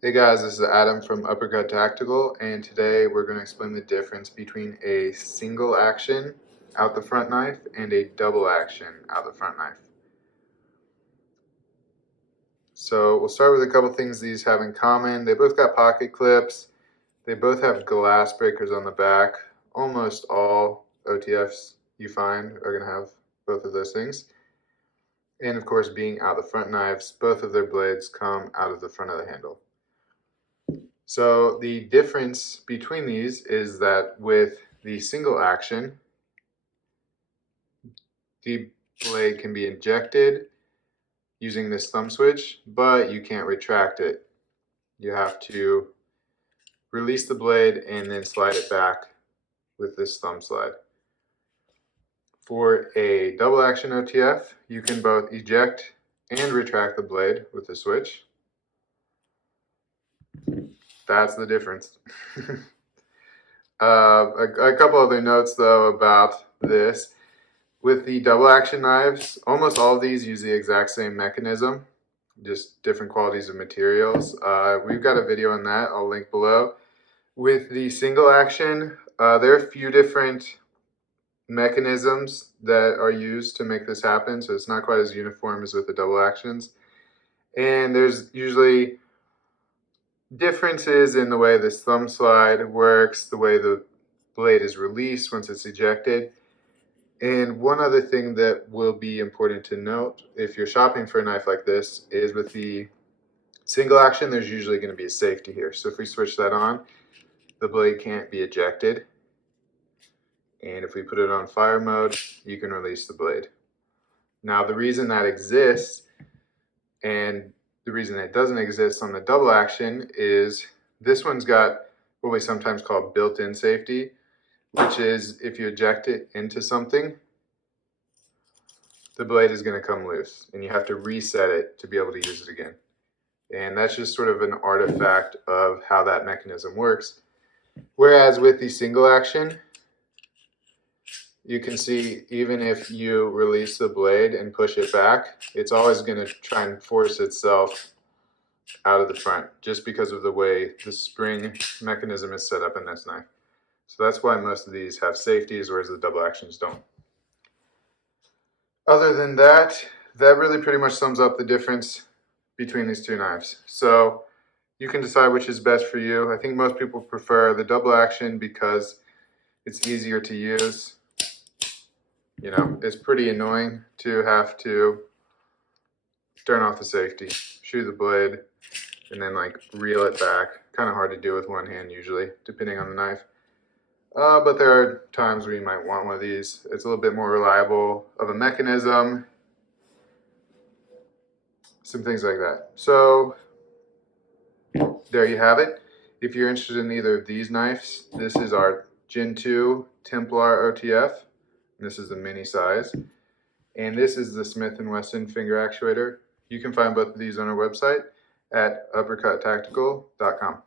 Hey guys, this is Adam from Uppercut Tactical, and today we're going to explain the difference between a single action out the front knife and a double action out the front knife. So we'll start with a couple things these have in common. They both got pocket clips. They both have glass breakers on the back. Almost all OTFs you find are going to have both of those things. And of course, being out the front knives, both of their blades come out of the front of the handle. So the difference between these is that with the single action, the blade can be injected using this thumb switch, but you can't retract it. You have to release the blade and then slide it back with this thumb slide. For a double action OTF, you can both eject and retract the blade with the switch. That's the difference. A couple other notes though about this. With the double action knives, almost all of these use the exact same mechanism, just different qualities of materials. We've got a video on that, I'll link below. With the single action, there are a few different mechanisms that are used to make this happen, so it's not quite as uniform as with the double actions. And there's usually differences in the way this thumb slide works, the way the blade is released once it's ejected. And one other thing that will be important to note if you're shopping for a knife like this is with the single action, there's usually going to be a safety here. So if we switch that on, the blade can't be ejected. And if we put it on fire mode, you can release the blade. Now the reason that exists and the reason it doesn't exist on the double action is this one's got what we sometimes call built-in safety, which is if you eject it into something, the blade is going to come loose and you have to reset it to be able to use it again. And that's just sort of an artifact of how that mechanism works. Whereas with the single action, you can see even if you release the blade and push it back, it's always going to try and force itself out of the front just because of the way the spring mechanism is set up in this knife. So that's why most of these have safeties, whereas the double actions don't. Other than that, that really pretty much sums up the difference between these two knives. So you can decide which is best for you. I think most people prefer the double action because it's easier to use. You know, it's pretty annoying to have to turn off the safety, shoot the blade, and then like reel it back. Kind of hard to do with one hand usually, depending on the knife. But there are times where you might want one of these. It's a little bit more reliable of a mechanism, some things like that. So there you have it. If you're interested in either of these knives, this is our Gen 2 Templar OTF. This is the mini size. And this is the Smith & Wesson finger actuator. You can find both of these on our website at uppercuttactical.com.